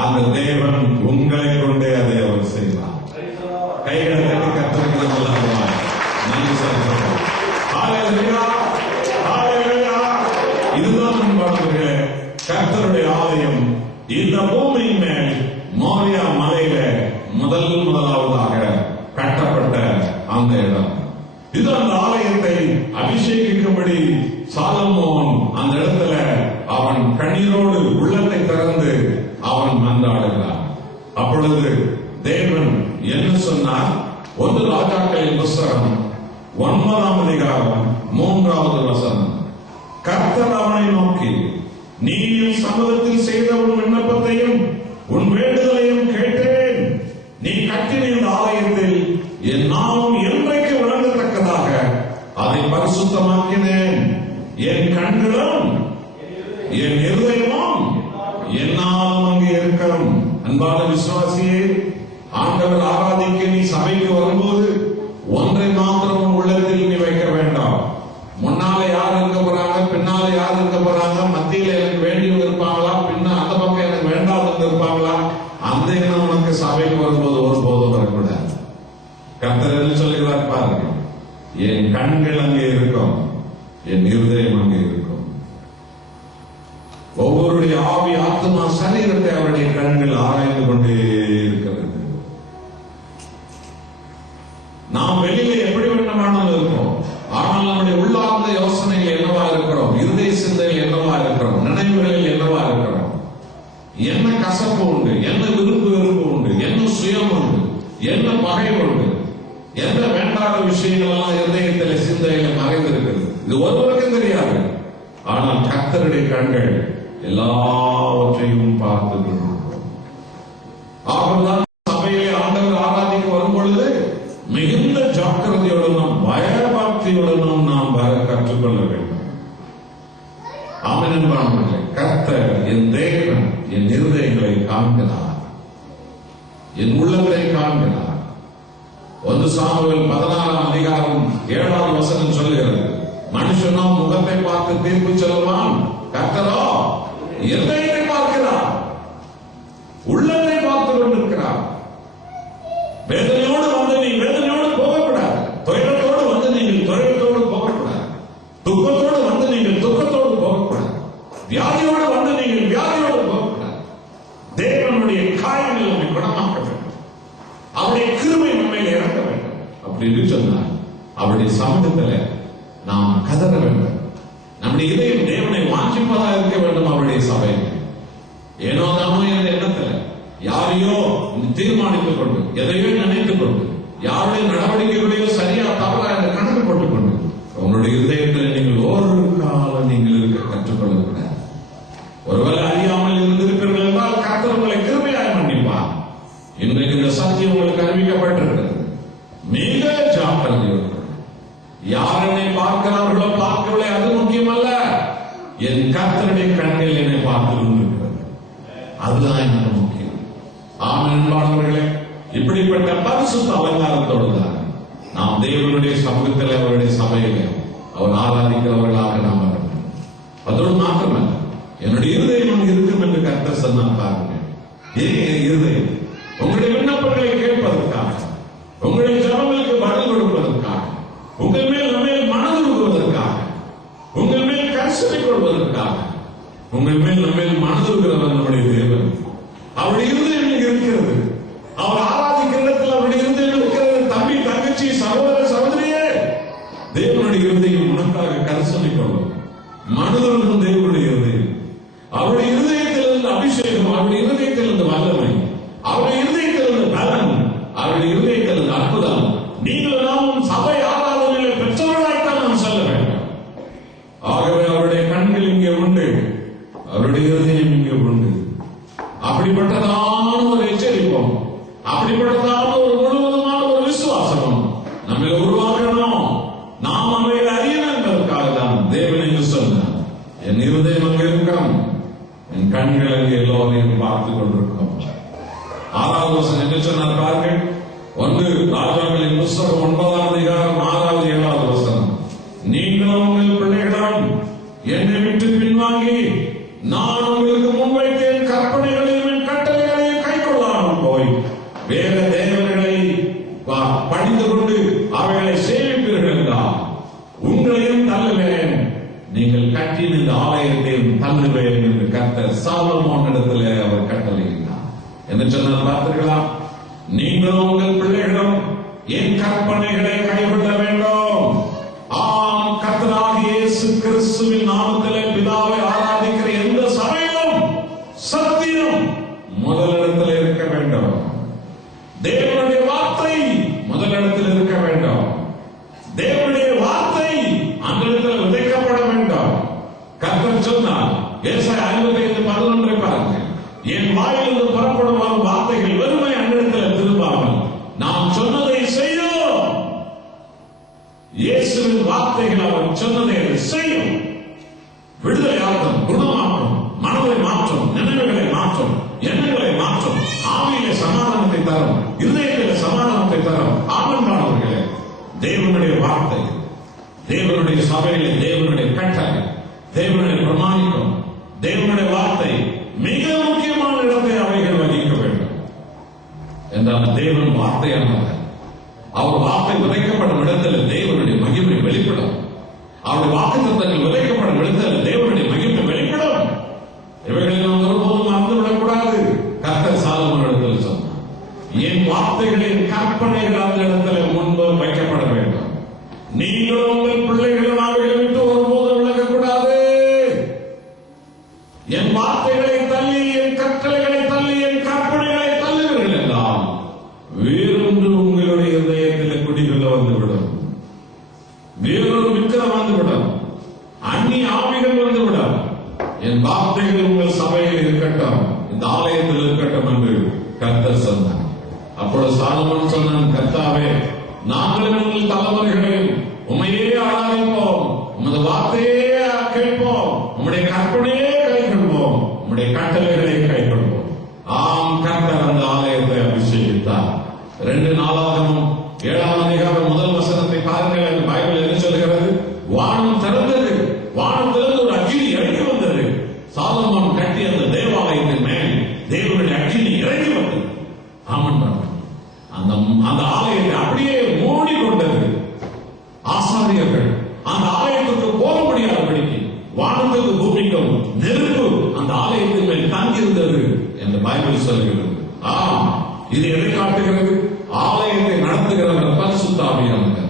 அந்த தேவன் உங்களை கொண்டே அதை அவர் செய்வார். கைகளை தட்டி கர்த்தருக்கு நன்றி செலுத்துகிறோம். ஹல்லேலூயா, ஹல்லேலூயா. இதுதான் அன்பானவர்களே, கர்த்தருடைய ஆலயம் இந்த பூமியின் மேல் மோரியா மலையில முதலாவதாக கட்டப்பட்ட அந்த இடம். இது அந்த ஆலயத்தை அபிஷேகிக்கும்படி சாலமோன் அந்த இடத்துல அவன் கண்ணீரோடு உள்ளத்தை திறந்து அவன் மன்றாடுகிறான். அப்பொழுது தேவன் என்ன சொன்னார்? 1 ராஜாக்களின் புஸ்தகம் 9ஆம் அதிகாரம் 3வது வசனம். கர்த்தர் அவனை நோக்கி, நீ என் சமூகத்தில் செய்த உன் விண்ணப்பத்தையும் உன் வேண்டுதலையும் கேட்டேன். நீ கட்டின இந்த ஆலயத்தில் என் நாமம் என்றைக்கு விளங்கத்தக்கதாக அதை பரிசுத்தமாக்கினேன். என் கண்களும் என் இருதயமும் என்னாலும் அங்கே இருக்கும். அன்பான விசுவாசியே, ஆண்டவர் ஆராதிக்க நீ சபைக்கு வரும்போது ஒன்றை மாத்திரம் உள்ளத்தில் நீ வைக்க வேண்டாம். முன்னால யார் இருக்க போறாங்க, பின்னால யார் இருக்க போறாங்க, மத்தியில எனக்கு வேண்டியவங்க இருப்பாங்களா, பின்ன அந்த பக்கம் எனக்கு வேண்டாதவங்க இருப்பாங்களா, அந்த எண்ணம் உனக்கு சபைக்கு வரும்போது ஒருபோதும் வரக்கூடாது. கர்த்தர் என்ன சொல்லுகிறார் பாருங்க, என் கண்கள் அங்கே இருக்கும், என் இருதயம் அங்கே இருக்கும். ஒவ்வொருடைய ஆவி ஆத்மா சரீரத்தை அவருடைய கண்கள் ஆராய்ந்து கொண்டே இருக்கிறது. நாம் வெளியில எப்படி வேண்டுமானாலும் இருக்கோம், ஆனால் நம்முடைய உள்ளார்ந்த யோசனைகள் என்னவா இருக்கிறோம், இருதய சிந்தையில் என்னவா இருக்கிறோம், நினைவுகளில் என்னவா இருக்கிறோம், என்ன கசப்பு உண்டு, என்ன விருப்பு உண்டு, என்ன சுயம் உண்டு, என்ன பகை உண்டு, எந்த வேண்டாத விஷயங்கள் எல்லாம் இருதயத்தில் சிந்தையில மறைந்திருக்கிறது. இது ஒருவருக்கும் தெரியாது. ஆனால் கர்த்தருடைய கண்கள் எல்லாவற்றையும் பார்த்து கொண்டிருக்கிறோம். ஆகவே சபையை ஆண்டவர் ஆராதிக்க வரும் பொழுது மிகுந்த ஜாக்கிரதையுடனும் பயபக்தியுடனும் நாம் வர கற்றுக்கொள்ள வேண்டும். ஆமென் என்பார்களே, கர்த்தர் என் தேவன் என் இருதயங்களை காண்கிறார், என் உள்ளத்தை காண்கிறார். 1 சாமுவேல் 16ஆம் அதிகாரம் 7வது வசனம் சொல்லுகிறது, மனுஷனோ முகத்தை பார்த்து தீர்ப்பு சொல்லுவான், கர்த்தரோ இருதயத்தை பார்க்கிறார், உள்ளத்தை பார்த்து கொண்டிருக்கிறார். வேதனையோடு வந்து நீ வேதனையோடு போகக்கூடாது, துயரத்தோடு வந்து நீங்கள் துயரத்தோடு போகக்கூடாது, துக்கத்தோடு வந்து நீங்கள் துக்கத்தோடு போகக்கூடாது, வியாதியோடு வந்து நீங்கள் வியாதியோடு போகக்கூடாது. தேவனுடைய காயங்கள் நம்மை குணமாக்க வேண்டும், அவருடைய கிருபை நம்மையில் இறக்க வேண்டும். அப்படின்னு சொன்னார். அவருடைய சமூகத்தில் நாம் கதற வேண்டும். நம்முடைய இதயம் தேவனை வாஞ்சிப்பதாக இருக்க வேண்டும். அவருடைய சபை ஏனோ தானோ என்ற எண்ணத்தில் யாரையோ தீர்மானித்துக் கொண்டு, எதையோ நினைத்துக் கொண்டு, யாருடைய நடவடிக்கைகளையோ சரியா தவறா என்று கணக்கு போட்டுக் கொண்டு உங்களுடைய இதயத்தில் நீங்கள் ஒரு காலம் நீங்கள் இருக்க கற்றுக்கொள்ளக்கூடாது. ஒருவேளை அறியாமல் இருந்திருப்பீர்கள் என்றால் கர்த்தர் உங்களை கிருபையாய் மன்னிப்பார். இன்றைக்கு இந்த சத்தியம் உங்களுக்கு அறிவிக்கப்பட்டிருக்கிறது. மிக ஜாக்கிரதையோடு யார் என்னை பார்க்கிறார்களோ பார்க்கவில்லை, அது முக்கியமல்ல. என் கர்த்தருடைய கண்கள் என்னை பார்த்து கொண்டிருக்கிறது, அதுதான் எனக்கு முக்கியம். ஆமென் என்பார்களே, இப்படிப்பட்ட பரிசுத்த அலங்காரத்தோடு தான் நாம் தேவனுடைய சமூகத்தில் அவருடைய சபையில் அவர் ஆராதிக்கிறவர்களாக நாம் வர வேண்டும். அதோடு மாத்திரமல்ல, என்னுடைய இருதயம் அங்கு இருக்கும் என்று கர்த்தர் சொன்னார். பாருங்க, ஏன் இருதயம்? உங்களுடைய விண்ணப்பங்களை கேட்பதற்காக, உங்களுடைய ஜபங்களுக்கு பதில் கொடுப்பதற்காக, உங்கள் மேல் நம்மேல் மனதுருகுவதற்காக, உங்கள் மேல் கரிசனை கொள்வதற்காக, உங்கள் மேல் நம்மேல் மனதுருகிறவர் நம்முடைய தேவன். அவருடைய இருதயம் இங்கு இருக்கிறது. அவர் ஆராதிக்கிற இடத்தில் அவருடைய இருதயம் இருக்கிறது. தம்பி, தங்கச்சி, சகோதர, சகோதரியே, தேவனுடைய இருதயம் உனக்காக கரிசனை கொள்ளும். மனதுருகும் தேவனுடைய இருதயம். அவருடைய இருதயத்திலிருந்து அபிஷேகம், அவருடைய இருதயத்திலிருந்து வல்லமை, அவருடைய இருதயத்திலிருந்து பலன், அவருடைய இருதயத்திலிருந்து அற்புதம். நீங்கள் நாமும் சபை ஆராதனைகளை பெற்றவர்களாய்த்தான் நாம் சொல்ல வேண்டும். ஆகவே அவருடைய கண்கள் இங்கே உண்டு, அவருடைய இருதயம் இங்கே உண்டு. அங்கே எல்லோரையும் பார்த்துக் கொண்டிருக்கிறோம். 6வது வசனம் என்ன சொன்னார் பாருங்கள். 1 ராஜாக்களின் புஸ்தகம் 9ஆம் அதிகாரம் 6வது 7வது வசனம். நீங்களும் உங்கள் பிள்ளைகளும் என்னை விட்டு பின்வாங்கி நான் உங்களுக்கு முன்வைத்தேன் கற்பனைகளையும் என் கட்டளைகளையும் கைக்கொள்ளாமல் போய் வேற தேவர்களை பணிந்து கொண்டு அவைகளை சேவிப்பீர்கள் என்றால் உங்களையும் தள்ளுவேன், நீங்கள் கட்டின இந்த ஆலயத்தையும் தள்ளுவேன் என்று கர்த்தர் சாலமோன் இடத்துல அவர் கட்டளையிட்டார். என்ன சொன்னார் பார்த்தீர்களா? நீங்களும் உங்கள் பிள்ளைகளும் என் கற்பனைகளை கைவிட வேண்டும். ஆம், கர்த்தராகிய இயேசு கிறிஸ்துவின் நாமத்திலே பிதாவை ஆராதிக்கிற எந்த சபையிலும் சத்தியம் முதலிடத்தில் இருக்க வேண்டும். தேவனுடைய வார்த்தை முதலிடத்தில் இருக்க வேண்டும். தேவனுடைய வார்த்தை அந்த இடத்தில் விதைக்கப்பட வேண்டும். கர்த்தர் சொன்னார், ஏசாயா 55:11 பாருங்க. என் வாயிலிருந்து புறப்படும் வரும் வார்த்தைகள் வெறுமை அன்னிடத்தில் திரும்பாமல் நான் சொன்னதை செய்யும். இயேசுவின் வார்த்தைகள் அவர் சொன்னதை செய்யும். விடுதலையாகும், குணமாக்கும், மனதை மாற்றும், நினைவுகளை மாற்றும், எண்ணங்களை மாற்றும், ஆவியிலே சமாதானத்தை தரும், இருதயத்திலே சமாதானத்தை தரும். ஆமன்பானவர்களே, தேவனுடைய வார்த்தை, தேவனுடைய சபையிலே தேவனுடைய கட்டளை, தேவனுடைய பிரமாணிக்கம், தேவனுடைய வார்த்தை மிக முக்கியமான இடத்தை அவைகள் வகிக்க வேண்டும் என்றால் தேவன் வார்த்தையானவர். அவர் வார்த்தை விதைக்கப்படும் இடத்தில் தேவனுடைய மகிமை வெளிப்படும். அவருடைய வாக்குத்தத்தங்கள் விதைக்கப்படும் இடத்தில் தேவனுடைய மகிமை வெளிப்படும். இவைகளை நாம் ஒருபோதும் மறந்துவிடக்கூடாது. கர்த்தர் சாலமோன் இடத்தில் சொன்னார், என் வார்த்தைகளின் கற்பனைகள் அந்த இடத்துல முன்பு வைக்கப்பட வேண்டும். நீங்கள் உங்கள் பிள்ளைகள் அவைகளை விட்டு ஒருபோதும் விலகக்கூடாது. என் வார்த்தைகளை தள்ளி, என் கட்டளைகளை தள்ளி, என் கற்பனைகளை தள்ளுவீர்கள் என்றால் வேறொன்று உங்களுடைய இதயத்தில் குடிகொள்ள வந்துவிடும். வேறொரு விக்கிரம் வந்துவிடும். அந்நிய ஆவிகள் வந்துவிடும். என் வார்த்தைகள் உங்கள் சபையில் இருக்கட்டும், இந்த ஆலயத்தில் இருக்கட்டும் என்று கர்த்தர் சொன்னார். அப்பொழுது சாலமோன் சொன்னான், கர்த்தாவே, நாங்கள் உங்கள் தலைமுறைகளையும் உம்மையே ஆராதிப்போம், உமது வார்த்தையே கேட்போம், உம்முடைய கற்பனையே கைக்கொள்வோம், உம்முடைய கட்டளைகளை கைக்கொள்வோம். ஆம், கர்த்தர் அந்த ஆலயத்தை அபிஷேகித்தார். 2 நாளாகமும் 7ஆம் அதிகாரம் 1 வசனத்தை பாருங்கள். பைபிள் என்ன சொல்கிறது? வானம் திறந்தது, வானத்திலிருந்து ஒரு அக்கினி இறங்கி வந்தது. சாலமோன் கட்டிய அந்த தேவாலயத்தின் மேல் தேவனுடைய அக்கினி இறங்கி வந்தது. ஆமன், அந்த ஆலயத்தை அப்படியே மூடி கொண்டது. ஆசாரியர்கள் அந்த ஆலயத்துக்கு போக முடியாதபடிக்கு வானத்துக்கு பூமிக்கும் நெருப்பு அந்த ஆலயத்தின் மேல் தங்கியிருந்தது என்று பைபிள் சொல்கிறது. ஆம், இது எதை காட்டுகிறது? ஆலயத்தை நடத்துகிறவர் பரிசுத்த ஆவியானவர்.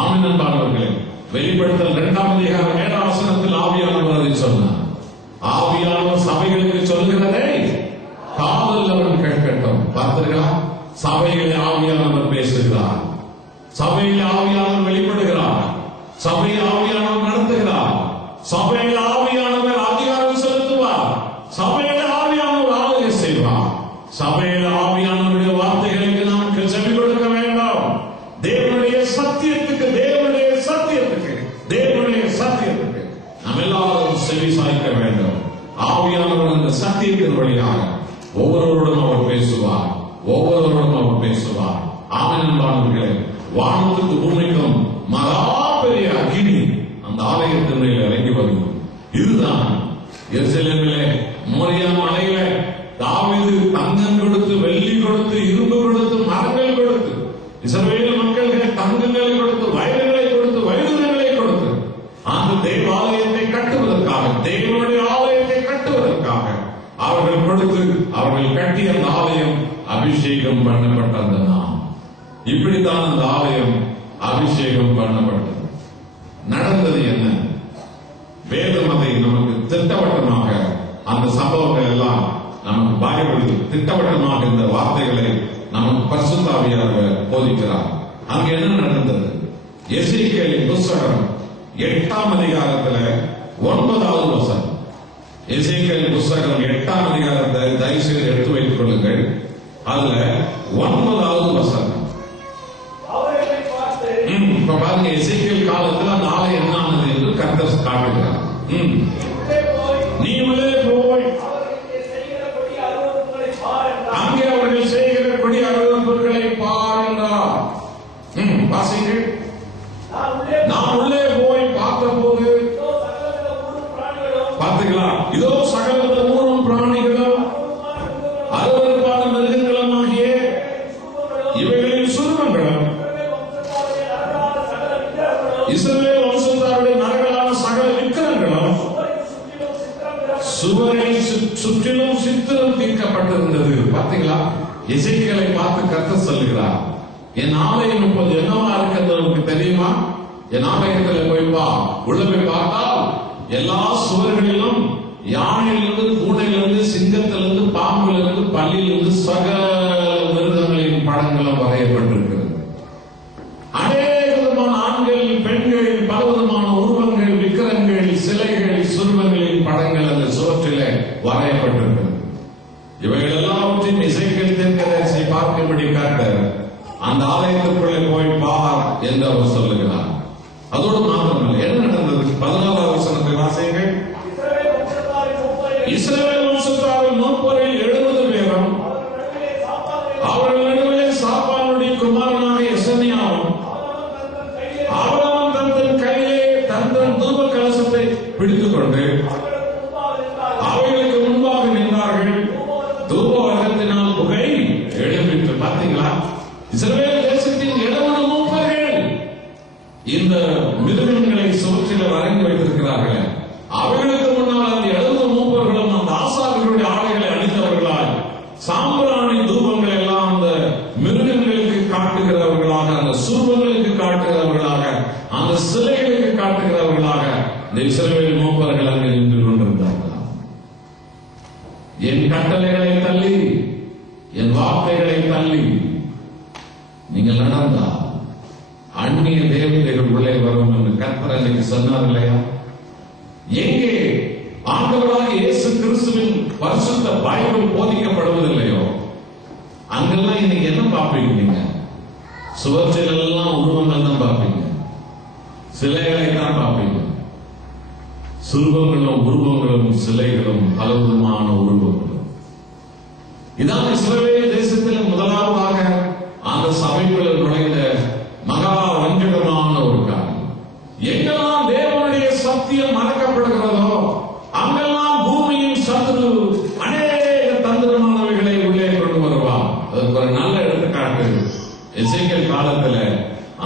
ஆமென் அன்பானவர்களே, வெளிப்படுத்தல் 2ஆம் அதிகாரம் 7ஆம் வசனத்தில் ஆவியானவர் அதை சொன்னார். ஆவியானவர் சபைகளுக்கு சொல்கிறதை காதல் அவன் கேட்கட்டும். பார்த்தீர்களா? சபையில் ஆவியானவர் பேசுகிறார், சபையில் ஆவியானவர் வெளிப்படுகிறார், சபையில் ஆவியானவர் நடத்துகிறார், சபையில் ஆவியானவர் அதிகாரம் செலுத்துவார், சபையில் ஆவியானவர் ஆளுகை செய்வார். சபையில் ஆவியானவருடைய வார்த்தைகளுக்கு நாம் செவி கொடுக்க வேண்டும். தேவனுடைய சத்தியத்துக்கு, தேவனுடைய சத்தியத்துக்கு, தேவனுடைய சத்தியத்துக்கு நாம் எல்லாரும் செவி சாய்க்க வேண்டும். ஆவியானவர் அந்த சத்தியத்தின் வழியாக ஒவ்வொருவரோடும் அவர் பேசுவார், ஒவ்வொருவரோடும் அவர் பேசுவார். ஆமென் அன்பானவர்களே, வானத்துக்கு பூமிக்கும் மகா பெரிய அக்கினி அந்த ஆலயத்தின் மேல் இறங்கி வருகிறது. இதுதான் எருசலேமிலே மோரியா மலையில தாவீது தங்கம் கொடுத்து, வெள்ளி கொடுத்து, இரும்பு கொடுத்து, மரங்கள் கொடுத்து, இஸ்ரவேல் மக்களுக்கு தங்கங்களை கொடுத்து, வயல்களை கொடுத்து, வைதுகளை கொடுத்து அந்த தேவாலயத்தை கட்டுவதற்காக, தேவனுடைய ஆலயத்தை கட்டுவதற்காக அவர்கள் கொடுத்து, அவர்கள் கட்டிய அந்த ஆலயம் அபிஷேகம் பண்ணப்பட்ட அந்த நாள். இப்படித்தான் அந்த ஆலயம் அபிஷேகம் பண்ணப்பட்டது. நடந்தது என்ன? வேதம் அதை நமக்கு திட்டவட்டமாக அந்த சம்பவங்கள் எல்லாம் நமக்கு பைபிள் திட்டவட்டமாக இந்த வார்த்தைகளை நமக்கு பரிசுத்த ஆவியானவர் போதிக்கிறார். அங்க என்ன நடந்தது? எசேக்கியேலின் புஸ்தகம் 8ஆம் அதிகாரத்துல 9வது வசனம். எசேக்கியேல் புஸ்தகம் 8ஆம் அதிகாரத்தை தயவு செய்து எடுத்து வைத்துக் கொள்ளுங்கள். அதுல 9வது வசனம். இப்ப பாருங்க, எசேக்கியேல் காலத்துல அந்த ஆலயம் என்ன ஆனது என்று கர்த்தர் காட்டுகிறார். நீ உள்ளே போய் எசேக்கியேலை பார்த்து கர்த்தர் சொல்லுகிறார், என் ஆலயம் இப்போது என்னவா இருக்கிறது உனக்கு தெரியுமா? என் ஆலயத்தில் போய் உள்ள போய் பார்த்தால் எல்லா சுவர்களிலும் யானையிலிருந்து, பூனையிலிருந்து, சிங்கத்திலிருந்து, பாம்பிலிருந்து, பல்லிலிருந்து சகல மிருகங்களின் படங்களும் வரையப்பட்டிருக்கிறது. அநேக விதமான ஆண்கள், பெண்கள், பலவிதமான உருவங்கள், விக்கிரங்கள், சிலைகள், சுருவங்களின் படங்கள் அந்த சுவற்றிலே வரையப்பட்டிருக்கிறது. இவைகள் எல்லாவற்றையும் எசேக்கியேல் தீர்க்கதரிசி பார்க்கும்படி கர்த்தர் அந்த ஆலயத்திற்குள்ளே போய் பார் என்று அவர் சொல்லுகிறார். அதோடு மாத்திரமல்ல, என்ன நடந்தது? 14வது வசனத்தை வாசியுங்கள். இஸ்ரவேல் வம்சத்தாரில் மூப்பரில் 70 பேரும் அவர்கள் நடுவே சாப்பானுடைய குமாரனாகிய எசனியாவும் அவரவன் தன் கையிலே தன் தூப கலசத்தை பிடித்துக் கொண்டு அவைகளுக்கு முன்பாக நின்றார்கள். தூப வர்க்கத்தினால் புகை எழும்பிற்று. பார்த்தீங்களா? இஸ்ரவேல் தேசத்தின் 70 மூப்பர்கள் இந்த மிருகங்களை சுவற்றில் வரைந்து வைத்திருக்கிறார்கள். அவர்களுக்கு முன்னால் அந்த 70 மூப்பர்களும் அந்த ஆசாரியர்களுடைய ஆடைகளை அணிந்தவர்களாய் சாம்பிராணி தூபங்கள் எல்லாம் அந்த மிருகங்களுக்கு காட்டுகிறவர்களாக, அந்த சுருவங்களுக்கு காட்டுகிறவர்களாக, அந்த சிலைகளுக்கு காட்டுகிறவர்களாக இந்த இஸ்ரவேல் மூப்பர்கள் அங்கே நின்று கொண்டிருந்தார்கள். என் கட்டளைகளை தள்ளி, என் வார்த்தைகளை தள்ளி நீங்கள் நடந்தால் அந்நிய தேவதைகள் உள்ளே வரும் என்று கர்த்தர் அன்றைக்கு சொன்னார் இல்லையா? எங்கே ஆண்டவராக இயேசு கிறிஸ்துவின் பரிசுத்த பைபிள் போதிக்கப்படுவதில்லையோ அங்கெல்லாம் இன்னைக்கு என்ன பார்ப்பீங்க? நீங்க சுவற்றில் எல்லாம் உருவங்கள் தான் பார்ப்பீங்க, சிலைகளை தான் பார்ப்பீங்க. சுருவங்களும் உருவங்களும் சிலைகளும் பலவிதமான உருவங்களும். இதான் இஸ்ரவேல் தேசத்தில் முதலாவதாக அந்த சபைக்குள்ள நுழைந்த மகா வஞ்சகமான ஒரு காரியம். எங்கெல்லாம் தேவனுடைய சத்தியம் மறக்கப்படுகிறதோ அங்கெல்லாம் பூமியின் சத்துரு அநேக தந்திரமானவைகளை உள்ளே கொண்டு வருவார். அதுக்கு ஒரு நல்ல எடுத்துக்காட்டு எசேக்கியேல் காலத்தில்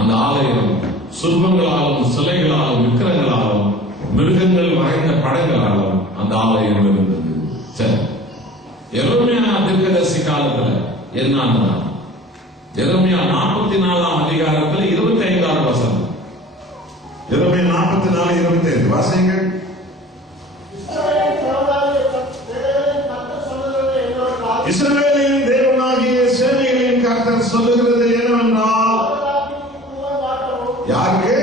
அந்த ஆலயம் சுருவங்களாலும், சிலைகளாலும், விக்கிரங்களாலும், மிருகங்கள் வரைந்த படங்களாலும் அந்த ஆலயம் இருந்தது. சரி, எரேமியா தீர்க்கதரிசி காலத்தில் என்னன்னா, எரேமியா 44ஆம் அதிகாரத்தில் 25வது வசனம். எரேமியா 44:25 வாசியுங்கள். இஸ்ரவேலின் தேவனாகிய சேனைகளின் கர்த்தர் சொல்லுகிறது என்னவென்றால், யாருக்கு?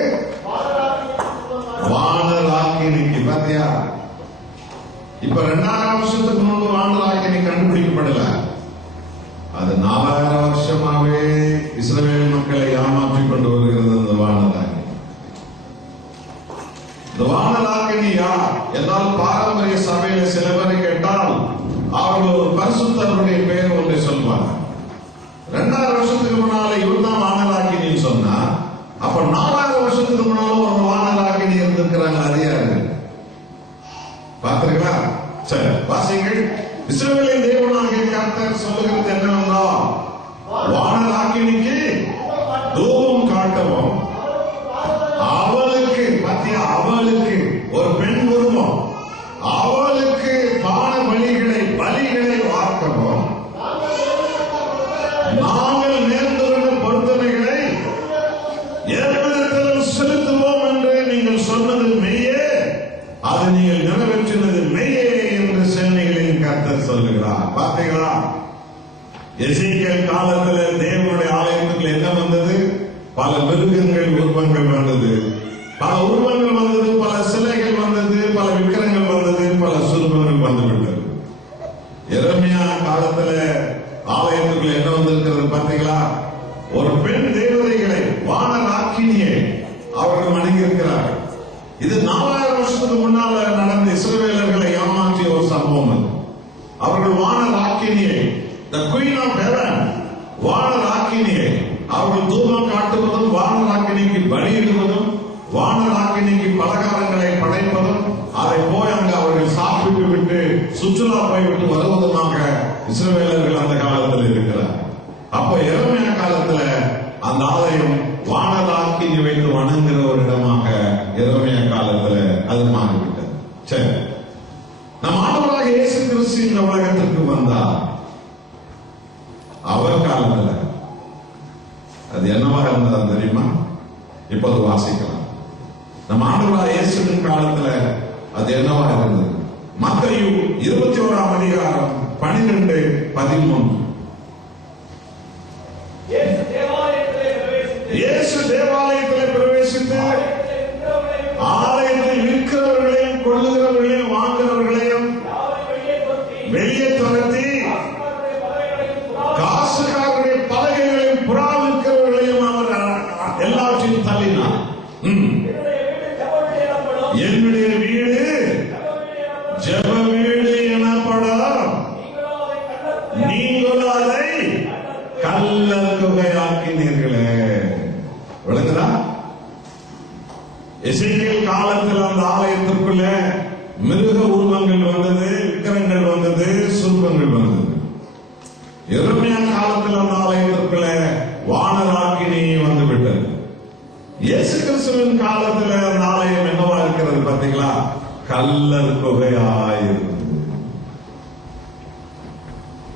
வானராக்கினிக்கு. பாத்தியா? இப்ப 2000 வருஷத்துக்கு முன்பு வானராக்கினி கண்டுபிடிக்கப்படல. அது 4000 வருஷமாவே இஸ்ரவேல் மக்களை ஏமாற்றிக் கொண்டு வருகிறது அந்த வானராக்கினி. இந்த வானராக்கினி யார் என்றால், பாரம்பரிய சபையில சில பேரை கேட்டால் அவர்கள் ஒரு பரிசுத்தருடைய பெயர் ஒன்றை சொல்வாங்க. 2000 வருஷத்துக்கு முன்னால இவர் தான் வானராக்கினின்னு சொன்னா, அப்ப 4000 வருஷத்துக்கு முன்னாலும் ஒரு வானராக்கினி இருந்திருக்கிறாங்க. அறியாது பார்த்தீங்களா? சரி, வாசிங்கள். இஸ்ரவேலின் தேவனாகிய கர்த்தர் சொல்லுகிறது என்னவென்றால், வானராக்கினிக்கு தூபம் காட்டவும், அவளுக்கு பத்தியா, அவளுக்கு ஒரு பெண் உருவம், அவளுக்கு பான பலிகளை வார்க்கவும், நாங்கள் நேர்ந்துள்ள பொருத்தனைகளை ஏற்படுத்தலும் செலுத்துவோம் என்று நீங்கள் சொன்னது மெய்யே, அது நீங்கள் நிறைவேற்றினது மெய்யே என்று சேனைகளின் கர்த்தர் சொல்லுகிறார். பார்த்தீங்களா? எசேக்கியேல் காலத்தில் தேவனுடைய ஆலயத்துக்குள்ள என்ன வந்தது? பல மிருகங்கள், உருவங்கள் வந்தது, பல உருவங்கள் வந்தது, பல சிலைகள் வந்தது, பல விக்கிரங்கள் வந்தது, பல சுருவங்கள் வந்துவிட்டது. எரேமியா காலத்துல ஆலயத்துக்குள்ள என்ன வந்திருக்கிறது பார்த்தீங்களா? ஒரு பெண் தேவதைகளை, வானராக்கினியை அவர்கள் வணங்கியிருக்கிறார்கள். இது 4000 வருஷத்துக்கு முன்னால நடந்த இஸ்ரவேலர்களை ஏமாற்றிய ஒரு சம்பவம். அது அவர்கள் வானராக்கினியை, the queen of heaven, வானராக்கினியை அவர்கள் தூபம் காட்டுவதும், வானராக்கினிக்கு பலியிடுவதும், வானராக்கினிக்கு பலகாரங்களை படைப்பதும், அதை போய் அங்கு அவர்கள் சாப்பிட்டு விட்டு சுற்றுலா போய்விட்டு வருவதுமாக இஸ்ரவேலர்கள் அந்த காலத்தில் இருக்கிறார். அப்போ எரேமியா காலத்துல அந்த ஆலயம் வானராக்கினி வைத்து வணங்குகிற ஒரு இடமாக எரேமியா காலத்துல அது மாறிவிட்டது. சரி, நம் ஆண்டவராக இயேசு கிறிஸ்து இந்த உலகத்திற்கு வந்தார். வாசிக்கலாம். நம்ம ஆண்டவராகிய இயேசுவின் காலத்துல அது என்னவா இருந்தது? மத்தேயு 21ஆம் அதிகாரம் 12-13. இயேசு தேவாலயத்திலே பிரவேசித்து ஆலயத்தில் விற்கிறவர்களையும் கொள்ளுகிறவர்களையும் வாங்குகிறவர்களையும் வெளியே துரத்தி காசுக்காரருடைய பலகைகளையும் புறா விற்கிறவர்களையும் அவர் எல்லாவற்றையும் தள்ளினார். என்னுடைய வீடு ஜெப வீடு எனப்படும், நீங்கள் அதை கல்லர் குகையாக்கினீர்களே. விளங்குதா? எசேக்கியேல் காலத்தில் அந்த ஆலயத்திற்குள்ள மிருக உருவங்கள் வந்தது, விக்கிரங்கள் வந்தது, சுருக்கங்கள் வந்தது. எரேமியா காலத்தில் அந்த ஆலயத்திற்குள்ள வானராக்கினி வந்து விட்டது. இயேசு கிறிஸ்துவின் காலத்தில் அந்த ஆலயம் என்னவா இருக்கிறது பார்த்தீங்களா? கல்லர் குகையாயிருக்கிறது.